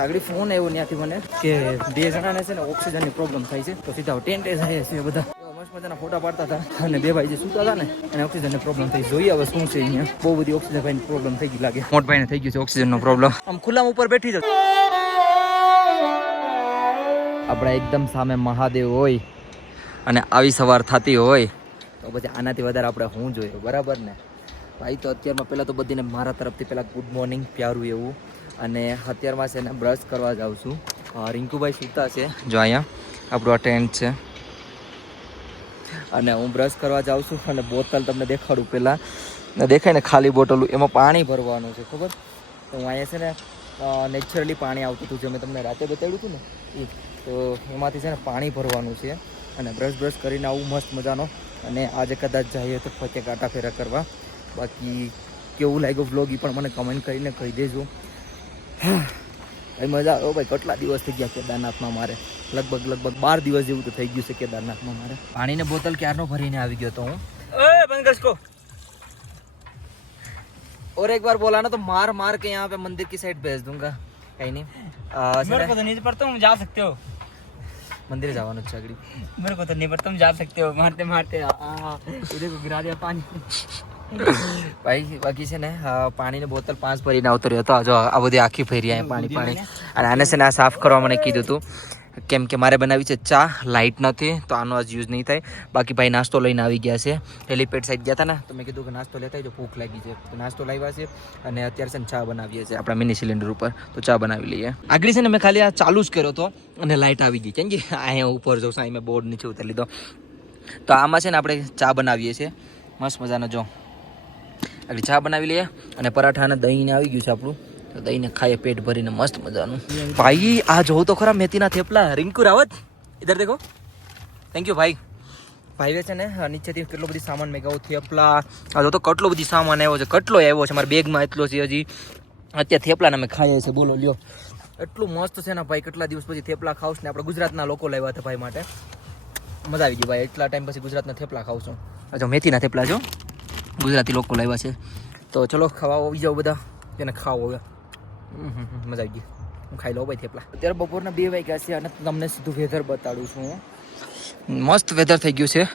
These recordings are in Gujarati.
આગળ ફોન આવ્યો ત્યાંથી મને કે 2 જણાને છે ને ઓક્સિજનની પ્રોબ્લેમ થાય છે, તો સીધા ટેન્ટે જાય છે બધા. મસ્ત મજાના ફોટા પાડતા હતા અને 2 ભાઈ જે સૂતા હતા ને એને ઓક્સિજનની પ્રોબ્લેમ થઈ. જોઈએ હવે શું છે અહીંયા. બહુ બધી ઓક્સિજન ભાઈની પ્રોબ્લેમ થઈ ગઈ લાગે. મોટ ભાઈને થઈ ગયું છે ઓક્સિજનનો પ્રોબ્લેમ. આમ ખુલ્લામાં ઉપર બેઠી જતો. આપણે એકદમ સામે મહાદેવ હોય અને આવી સવાર થતી હોય તો પછી આનાથી વધારે આપણે શું જોઈએ, બરાબર ને ભાઈ? તો અત્યારમાં પહેલાં તો બધીને મારા તરફથી પહેલાં ગુડ મોર્નિંગ પ્યારું એવું. અને અત્યારમાં છે ને બ્રશ કરવા જાઉં છું. રિંકુભાઈ સૂતા છે જો અહીંયા આપણું આ ટેન્ટ છે અને હું બ્રશ કરવા જાઉં છું. અને બોટલ તમને દેખાડું પહેલાં દેખાય ને ખાલી બોટલ, એમાં પાણી ભરવાનું છે ખબર. તો હું અહીંયા છે ને નેચરલી પાણી આવતું હતું જે મેં તમને રાતે બતાવ્યું હતું ને એ, તો એમાંથી છે ને પાણી ભરવાનું છે અને બ્રશ કરીને આવું મસ્ત મજાનો. અને આજે કદાચ જઈએ તો ફતે કાંટા ફેરા કરવા. બાકી કેવું લાગ્યું વ્લોગ એ પણ મને કમેન્ટ કરીને કહી દેજો. ભાઈ મજા આવે ભાઈ. કેટલા દિવસ થઈ ગયા કેદારનાથમાં મારે, લગભગ 12 દિવસ જેવું તો થઈ ગયું છે કેદારનાથમાં મારે. પાણીની બોતલ ક્યારનો ભરીને આવી ગયો તો હું. બંધ कर इसको. और एक बार बोला ना तो मार के यहाँ पे मंदिर की साइड भेज दूंगा. कहीं नहीं मेरे को तो नहीं पड़ता, तुम जा सकते हो मंदिर જવાનું છે આગળ. मेरे को तो नहीं पड़ता, तुम जा सकते हो. मारते इधर को गिरा दिया पानी. ભાઈ બાકી છે ને પાણીની બોટલ 5 ભરીને આવતો રહ્યો હતો. જો આ બધી આખી ફેરી અહીંયા પાણી. અને આને છે ને આ સાફ કરવા મને કીધું હતું કેમ કે મારે બનાવી છે ચા. લાઇટ નથી તો આનો આજ યુઝ નહીં થાય. બાકી ભાઈ નાસ્તો લઈને આવી ગયા છે. હેલીપેડ સાઈડ ગયા હતા ને તો મેં કીધું કે નાસ્તો લેતા જો ભૂખ લાગી છે, તો નાસ્તો લાવ્યા છે. અને અત્યારે છે ને ચા બનાવીએ છીએ આપણા મિની સિલિન્ડર ઉપર, તો ચા બનાવી લઈએ. આગળ છે ને મેં ખાલી આ ચાલુ જ કર્યો હતો અને લાઇટ આવી ગઈ. કેમ કે અહીંયા ઉપર જો સાઈ મેં બોર્ડ નીચે ઉતારી લીધો. તો આમાં છે ને આપણે ચા બનાવીએ છીએ મસ્ત મજાનો. જો આગળ ચા બનાવી લઈએ અને પરાઠા અને દહીં આવી ગયું છે આપણું. તો દહીંને ખાઈએ પેટ ભરીને મસ્ત મજાનું. ભાઈ આ જોઉં તો ખરા મેથીના થેપલા. રિંકુ રાવત ઇધર દેખો. થેન્ક યુ ભાઈ. ભાઈએ છે ને નીચેથી કેટલો બધી સામાન મેગાવો. થેપલા આ જો તો કેટલો બધી સામાન આવ્યો છે. કેટલો આવ્યો છે મારા બેગમાં એટલો છે હજી. અત્યારે થેપલાને અમે ખાઈએ છીએ. બોલો લ્યો એટલું મસ્ત છે ને ભાઈ. કેટલા દિવસ પછી થેપલા ખાઉં ને આપણે ગુજરાતના લોકો લાવ્યા હતા ભાઈ માટે. મજા આવી ગઈ ભાઈ. એટલા ટાઈમ પછી ગુજરાતના થેપલા ખાઉં છું. જો મેથીના થેપલા જો ગુજરાતી લોકો લાવ્યા છે. તો ચલો ખાવા આવી જાઓ બધા. તેને ખાઓ હવે. મજા આવી ગઈ. હું ખાઈ લઉં ભાઈ થેપલા. અત્યારે બપોરના 2 વાગ્યા છે અને તમને સીધું વેધર બતાડું છું. મસ્ત વેધર થઈ ગયું છે.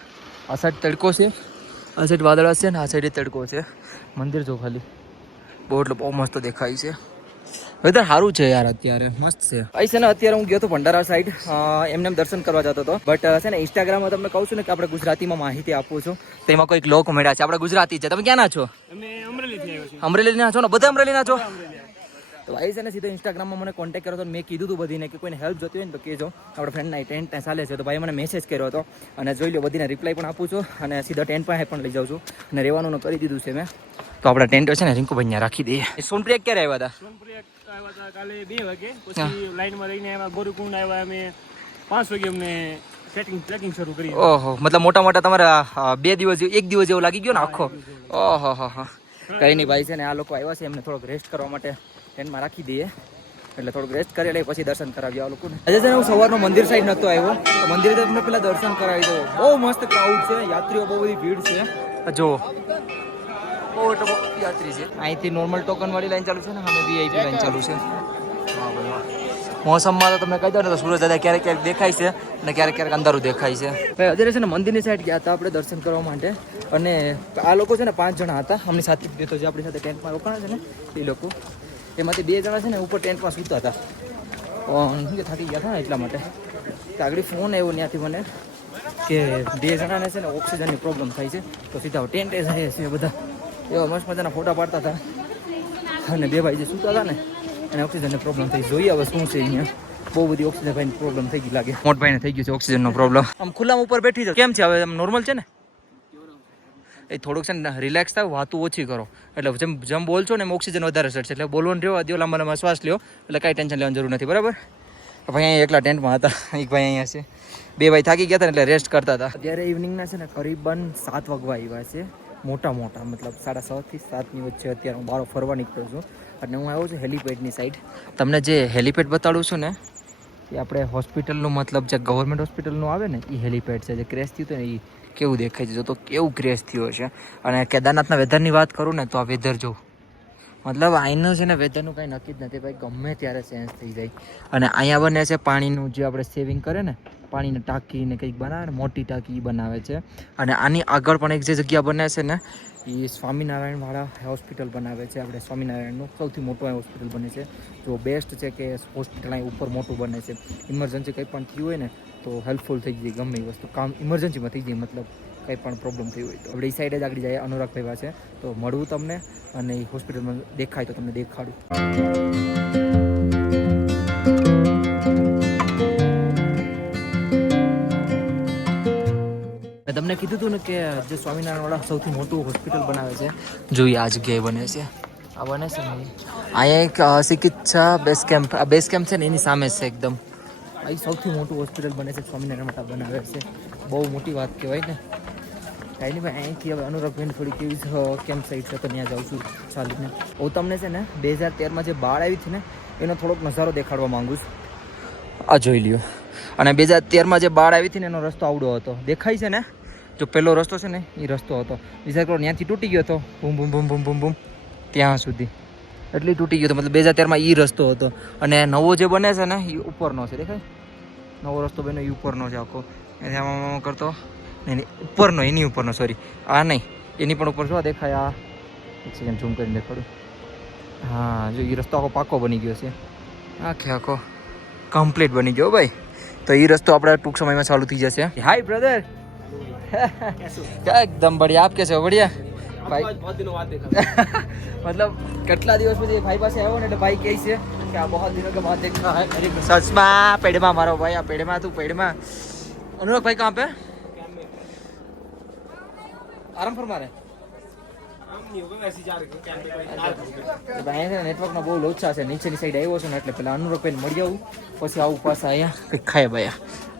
આ સાઈડ તડકો છે, આ સાઈડ વાદળા છે ને આ સાઈડ તડકો છે. મંદિર જો ખાલી બહુ એટલે બહુ મસ્ત દેખાય છે. વેધર સારું છે યાર અત્યારે મસ્ત છે. અહીં છે ને અત્યારે હું ગયો હતો ભંડારા સાઈડ એમને દર્શન કરવા જતો હતો. બટ છે ને ઇન્સ્ટાગ્રામમાં તમને કહું છું ને કે આપણે ગુજરાતીમાં માહિતી આપું છું. તો એમાં કોઈક લોક મળ્યા છે. આપણે ગુજરાતી છે. તમે ક્યાં ના છો? અમરેલીના છો ને? બધા અમરેલીના છો? તો ભાઈ છે ને સીધો ઇન્સ્ટાગ્રામમાં મને કોન્ટેક્ટ કર્યો હતો. મેં કીધું હતું બધીને કે કોઈને હેલ્પ જોતી હોય ને તો કહેજો. આપણા ફ્રેન્ડના ટેન્ટ ચાલે છે તો ભાઈ મને મેસેજ કર્યો હતો અને જોઈ લો બધીને રિપ્લાય પણ આપું છું અને સીધા ટેન્ટ પાસે પણ લઈ જાઉં છું. અને રહેવાનું કરી દીધું છે મેં. તો આપણા ટેન્ટ છે ને રિંકુભાઈ ત્યાં રાખી દઈએ. સોનપ્રિયા ક્યારે આવ્યા હતા? સોનપ્રિયા આવ્યા હતા કાલે 2 વાગે. પછી લાઈનમાં રહીને આવ્યા. ગોરુકુંડ આવ્યા અમે 5 વાગે અમને ટ્રેકિંગ શરૂ કરી. ઓહો, મતલબ મોટા મોટા તમારા 2 દિવસ 1 દિવસ જેવો લાગી ગયો ને આખો. ઓહો હો. કઈ નહીં ભાઈ છે ને આ લોકો આવ્યા છે એમને થોડોક રેસ્ટ કરવા માટે ટેન્ટમાં રાખી દઈએ. એટલે થોડુંક રેસ્ટ કરી લઈએ પછી દર્શન કરાવી આ લોકોને. આજે છે ને હું સવારનો મંદિર સાઈડ નહોતો આવ્યો. તો મંદિરે તમને પેલા દર્શન કરાવી દો. બહુ મસ્ત ક્રાઉડ છે. યાત્રીઓ બહુ બધી ભીડ છે. જો બહુ એટલે બહુ યાત્રી છે. અહીંથી નોર્મલ ટોકન વાળી લાઈન ચાલુ છે ને સામે VIP લાઈન ચાલુ છે. હા ભાઈ મોસમમાં તો તમને કહી દો ને તો સૂરજ દાદા ક્યારેક ક્યારેક દેખાય છે અને ક્યારેક અંધારું દેખાય છે. ભાઈ અત્યારે છે ને મંદિરની સાઈડ ગયા હતા આપણે દર્શન કરવા માટે. અને આ લોકો છે ને 5 જણા હતા. અમની સાથે જે આપણી સાથે ટેન્ટમાં રોકાણા છે ને એ લોકો, એમાંથી 2 જણા છે ને ઉપર ટેન્ટમાં સૂતા હતા. થાકી ગયા હતા ને એટલા માટે. આગળ ફોન આવ્યો ત્યાંથી મને કે 2 જણાને છે ને ઓક્સિજનની પ્રોબ્લેમ થાય છે, તો સીધા ટેન્ટે જાય છે બધા. એવા મસ્ત મજાના ફોટા પાડતા હતા. અને 2 ભાઈ જે સૂતા હતા ને એને ઓક્સિજનની પ્રોબ્લેમ થઈ. જોઈએ હવે શું છે અહીંયા. બહુ બધી ઓક્સિજન ભાઈની પ્રોબ્લેમ થઈ ગઈ લાગે. મોટ ભાઈને થઈ ગયું છે ઓક્સિજનનો પ્રોબ્લેમ. આમ ખુલ્લામાં ઉપર બેઠી જાવ. કેમ છે હવે? આમ નોર્મલ છે ને? એ થોડુંક છે ને રિલેક્સ થાવ, વાતું ઓછી કરો. એટલે જેમ બોલશો ને એમ ઓક્સિજન વધારે ચડશે. એટલે બોલવાનું રહ્યો દો, લાંબા લાંબા શ્વાસ લ્યો. એટલે કાંઈ ટેન્શન લેવાની જરૂર નથી. બરાબર? ભાઈ અહીંયા એકલા ટેન્ટમાં હતા. એક ભાઈ અહીંયા છે. 2 ભાઈ થાકી ગયા હતા એટલે રેસ્ટ કરતા હતા. અત્યારે ઇવનિંગના છે ને કરીબન 7 વાગવા આવ્યા છે. મોટા મતલબ 6:30 થી 7ની વચ્ચે અત્યારે હું બહાર ફરવા નીકળ્યો છું. અને હું આવ્યો છું હેલીપેડની સાઈડ. તમને જે હેલીપેડ બતાડું છું ને એ આપણે હોસ્પિટલનું મતલબ જે ગવર્મેન્ટ હોસ્પિટલનું આવે ને એ હેલીપેડ છે. જે ક્રેશ થયું હતું ને એ કેવું દેખાય છે. જો તો કેવું ક્રેશ થયો છે. અને કેદારનાથના વેધરની વાત કરું ને તો આ વેધર જો મતલબ અહીંનું છે ને વેધરનું કંઈ નક્કી જ નથી ભાઈ, ગમે ત્યારે ચેન્જ થઈ જાય. અને અહીંયા બને છે પાણીનું જે આપણે સેવિંગ કરે ને, પાણીની ટાંકી ને કંઈક બનાવે ને, મોટી ટાંકી બનાવે છે. અને આની આગળ પણ એક જે જગ્યા બને છે ને એ સ્વામિનારાયણવાળા હોસ્પિટલ બનાવે છે. આપણે સ્વામિનારાયણનું સૌથી મોટું હોસ્પિટલ બને છે. જો બેસ્ટ છે કે હોસ્પિટલ અહીં ઉપર મોટું બને છે. ઇમરજન્સી કંઈ પણ થયું હોય ને તો હેલ્પફુલ થઈ જાય, ગમે એ વસ્તુ કામ ઇમરજન્સીમાં થઈ જાય, મતલબ કંઈ પણ પ્રોબ્લેમ થઈ હોય તો આપણે એ સાઈડે જ આગળ જઈએ. અનુરાગ ભાઈ છે તો મળવું તમને, અને એ હોસ્પિટલમાં દેખાય તો તમને દેખાડું. મેં તમને કીધું હતું ને કે જે સ્વામિનારાયણવાળા સૌથી મોટું હોસ્પિટલ બનાવે છે, જોઈએ આ જગ્યાએ બને છે. આ બને છે ને અહીંયા એક ચિકિત્સા બેઝ કેમ્પ, આ બેઝ કેમ્પ છે ને એની સામે છે એકદમ. અહીં સૌથી મોટું હોસ્પિટલ બને છે, સ્વામિનારાયણ બનાવે છે. બહુ મોટી વાત કહેવાય ને. કાંઈ નહીં ભાઈ, અહીંથી હવે અનુરાગભાઈને થોડીક એવી કેમ્પ સાઈડ છે તો ત્યાં જાઉં છું ચાલીને. હું તમને છે ને 2013માં જે બાળ આવી હતી ને એનો થોડોક નજારો દેખાડવા માંગુ છું. આ જોઈ લ્યો. અને 2013માં જે બાળ આવી હતી ને એનો રસ્તો આવડો હતો, દેખાય છે ને? જો પહેલો રસ્તો છે ને એ રસ્તો હતો, વિચાર કરો ત્યાંથી તૂટી ગયો હતો, બૂમ બૂમ બૂમ બૂમ બૂમ બૂમ ત્યાં સુધી એટલી તૂટી ગયો હતો. મતલબ 2013માં એ રસ્તો હતો. અને નવો જે બને છે ને એ ઉપરનો છે, દેખાય? નવો રસ્તો બન્યો એ ઉપરનો છે આખો. એથી આમાં કરતો નહીં, ઉપરનો, એની ઉપરનો, સોરી આ નહીં, એની પણ ઉપર શું દેખાય? આ એક સેકન્ડ ઝૂમ કરીને દેખાડું. હા જો એ રસ્તો આખો પાકો બની ગયો છે, આખે આખો કમ્પ્લીટ બની ગયો ભાઈ. તો એ રસ્તો આપણે ટૂંક સમયમાં ચાલુ થઈ જશે. હાય બ્રધર, એકદમ બઢિયા. આપ કેસે હો? બઢિયા ભાઈ. મતલબ કેટલા દિવસ પછી ભાઈ પાસે આવ્યો ને એટલે ભાઈ કહે છે કે આ બહુ દિનો કે બાદ દેખા હે. અરે સચમાં પેડમાં મારો ભાઈ, આ પેડમાં તું પેડમાં. अनुराग भाई कहाँ पे? आराम फरमा रहे નેટવર્કનો બહુ લોચા છે. નીચેની સાઈડ આવ્યો છે ને એટલે પેલા અનુરાગભાઈને મળી આવું, પછી આવું પાછા અહીંયા કંઈક ખાય ભાઈ.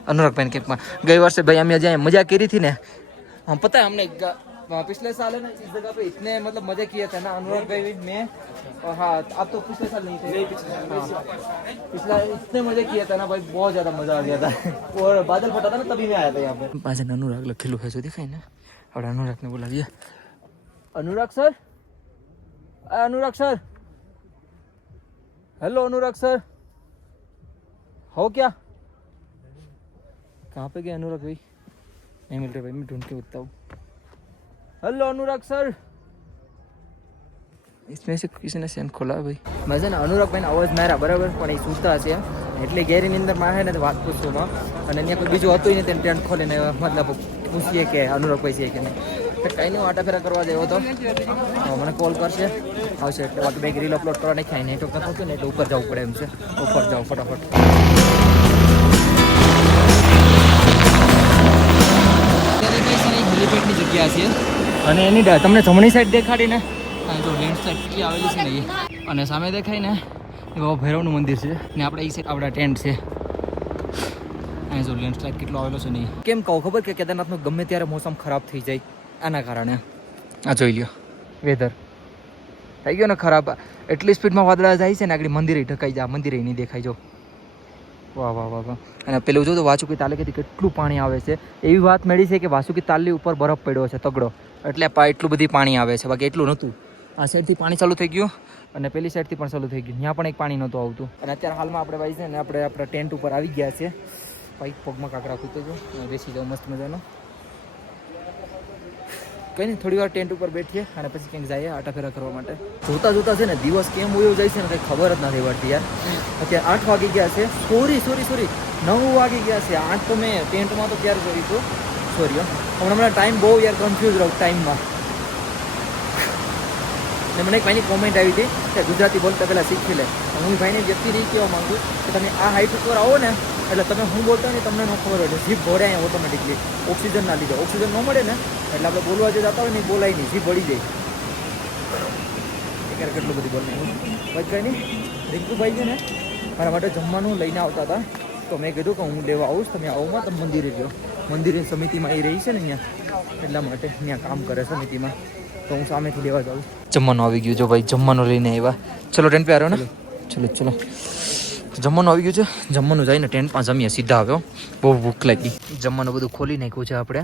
अनुरागભાઈને કંઈકમાં ગઈ વર્ષે ભાઈ અમે જ્યાં મજા કરી थी ને, हम पता है हमने पिछले साल है ना इस जगह पे इतने मतलब मजे किए थे ना अनुराग भाई में. और हाँ आप तो पिछले साल नहीं थे, पिछला इतने मजे किए थे ना भाई, बहुत ज्यादा मजा आ गया था. और बादल फटा था ना तभी मैं आया था यहाँ पे. पास अनुराग लखेलू है जो दिखाई ना, और अनुराग ने बोला दिया अनुराग सर, अनुराग सर, हेलो अनुराग सर, हो क्या? कहाँ पे गए अनुराग भाई? नहीं मिल रहे भाई, मैं ढूंढ के उठता हूँ. हेलो अनुराग सर, इसमें से किसी ने सेन खोला भाई. मैं છે ને અનુરાગભાઈને અવાજ માર્યા બરાબર, પણ એ સૂતા છે એટલે ગેરીની અંદર માં છે ને વાત પૂછવામાં, અને અહીંયા કોઈ બીજું હતું ને તેને ટેન્ટ ખોલીને મતલબ પૂછીએ કે અનુરાગભાઈ છે કે નહીં. તો કંઈ નહીં, આટા ફેરા કરવા જેવો હતો. મને કોલ કરશે, આવશે એટલે બાકી બે રીલ અપલોડ કરવા નહીં થાય. નેટવર્ક નથી હોતું ને એટલે ઉપર જવું પડે એમ છે. ઉપર જાઓ ફટાફટ. હેલિપેડની જગ્યા છે અને એની તમને જમણી સાઈડ દેખાડીને જો લેન્ડ સાઈડ કેટલી આવેલી છે ને એ, અને સામે દેખાય ને એ બાબા ભૈરવનું મંદિર છે ને આપણે એ સાઈડ આપણા ટેન્ટ છે. અહીં જો લેન્ડ સાઈડ કેટલો આવેલો છે ને. કેમ કહું ખબર કે કેદારનાથનું ગમે ત્યારે મોસમ ખરાબ થઈ જાય આના કારણે. આ જોઈ લ્યો વેધર થઈ ગયો ને ખરાબ. એટલી સ્પીડમાં વાદળા જાય છે ને આગળ મંદિરે ઢકાઈ જાય, મંદિરે નહીં દેખાય. જો વાહ વાહ વાહ વાહ. અને પેલું જો તો વાસુકી તાલુકેથી કેટલું પાણી આવે છે. એવી વાત મળી છે કે વાસુકી તાલની ઉપર બરફ પડ્યો છે તગડો, એટલે એટલું બધી પાણી આવે છે, બાકી એટલું નહોતું. આ સાઈડથી પાણી ચાલુ થઈ ગયું અને પેલી સાઈડથી પણ ચાલુ થઈ ગયું. ત્યાં પણ એક પાણી નહોતું આવતું. અને અત્યારે હાલમાં આપણે ભાઈ છે ને આપણે આપણા ટેન્ટ ઉપર આવી ગયા છે. ભાઈ પગમાં કાંકરા કૂતો જો બેસી જાઓ મસ્ત મજાનો. કંઈ નહીં, થોડી વાર ટેન્ટ ઉપર બેઠીએ અને પછી ક્યાંક જઈએ આટા ફેરા કરવા માટે. જોતા જોતા છે ને દિવસ કેમ ઉયો જાય છે ને કંઈ ખબર જ નથી પડતી યાર. અત્યારે 8 વાગી ગયા છે. સોરી 9 વાગી ગયા છે. 8 તો મેં ટેન્ટમાં તો ક્યારે કરી હતું, સોરી હમણાં ટાઈમ બહુ યાર કન્ફ્યુઝ રહું ટાઈમમાં. ને મને એક ભાઈની કોમેન્ટ આવી હતી કે ગુજરાતી બોલતા પહેલાં શીખી લે. હું ભાઈને વ્યક્તિ નહીં કહેવા માગું કે તમે આ હાઈટ ઉપર આવો ને એટલે તમે હું બોલતા ને તમને ન ખબર હોય, જીભ ભરે અહીંયા ઓટોમેટિકલી ઓક્સિજન ના લીધે. ઓક્સિજન ન મળે ને એટલે આપણે બોલવા જે જતા હોય ને એ બોલાય નહીં, જીભ બળી જાય. ક્યારે કેટલું બધું બોલે ભાઈ. કંઈ નહીં, રિંકુભાઈ છે ને મારા માટે જમવાનું લઈને આવતા હતા તો મેં કીધું કે હું લેવા આવું, તમે આવોમાં તમે મંદિરે ગયો. મંદિરની સમિતિમાં એ રહી છે ને અહીંયા, એટલા માટે ત્યાં કામ કરે સમિતિમાં, તો હું સામેથી લેવા જાઉં. જમવાનું આવી ગયું જો ભાઈ, જમવાનું લઈને આવ્યા. ચલો ટેન્ટ પે આવ્યો ને, ચલો જમવાનું આવી ગયું છે. જમવાનું જઈને ટેન્ટમાં જમીએ સીધા આવ્યો. બહુ ભૂખ લાગી. જમવાનું બધું ખોલી નાખ્યું છે આપણે.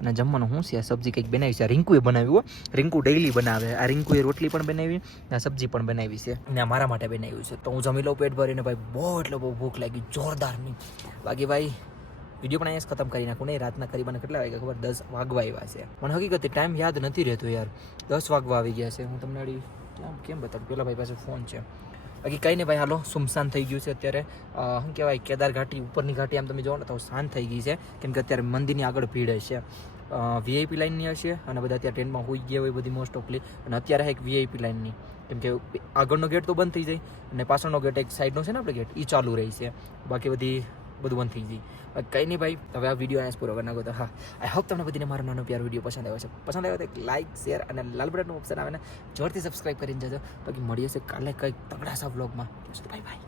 અને જમવાનું શું છે, સબ્જી કંઈક બનાવી છે. રિંકુએ બનાવ્યું હો, રિંકુ ડેઈલી બનાવે. આ રિંકુએ રોટલી પણ બનાવી ને સબ્જી પણ બનાવી છે ને આ મારા માટે બનાવ્યું છે. તો હું જમી લઉં પેટ ભરીને ભાઈ. બહુ ભૂખ લાગી જોરદારની. બાકી ભાઈ વિડીયો પણ અહીંયા ખતમ કરી નાખું. નહીં રાતના કરીબને કેટલા વાગ્યા ખબર? 10 વાગવા આવ્યા છે. મને હકીકતે ટાઈમ યાદ નથી રહેતો યાર. 10 વાગવા આવી ગયા છે. હું તમને કેમ બતાવું? પેલા ભાઈ પાસે ફોન છે. બાકી કંઈ નહીં ભાઈ, હાલો સુમસાન થઈ ગયું છે અત્યારે. શું કહેવાય, કેદાર ઘાટી ઉપરની ઘાટી આમ તમે જોવો ને તો શાંત થઈ ગઈ છે. કેમ કે અત્યારે મંદિરની આગળ ભીડ હશે, વીઆઈપી લાઇનની હશે અને બધા અત્યારે ટ્રેનમાં હોઈ ગયા હોય બધી મોસ્ટ ઓફલી. અને અત્યારે એક વીઆઈપી લાઇનની, કેમ કે આગળનો ગેટ તો બંધ થઈ જાય અને પાછળનો ગેટ એક સાઈડનો છે ને આપણે ગેટ, એ ચાલુ રહી છે. બાકી બધું બંધ થઈ જાય. કંઈ નહીં ભાઈ, હવે આ વિડીયો અહીંયા પૂરો કરી નાખો. તો હા, આઈ હોપ તમને બધીને મારો નાનો પ્યારો વિડીયો પસંદ આવ્યો છે. પસંદ આવ્યો તો એક લાઇક, શેર અને લાલ બટનનું ઓપ્શન આવે ને જોરથી સબસ્ક્રાઈબ કરીને જજો. બાકી મળીએ છે કાલે કંઈક તગડા સા વ્લોગમાં. Bye bye.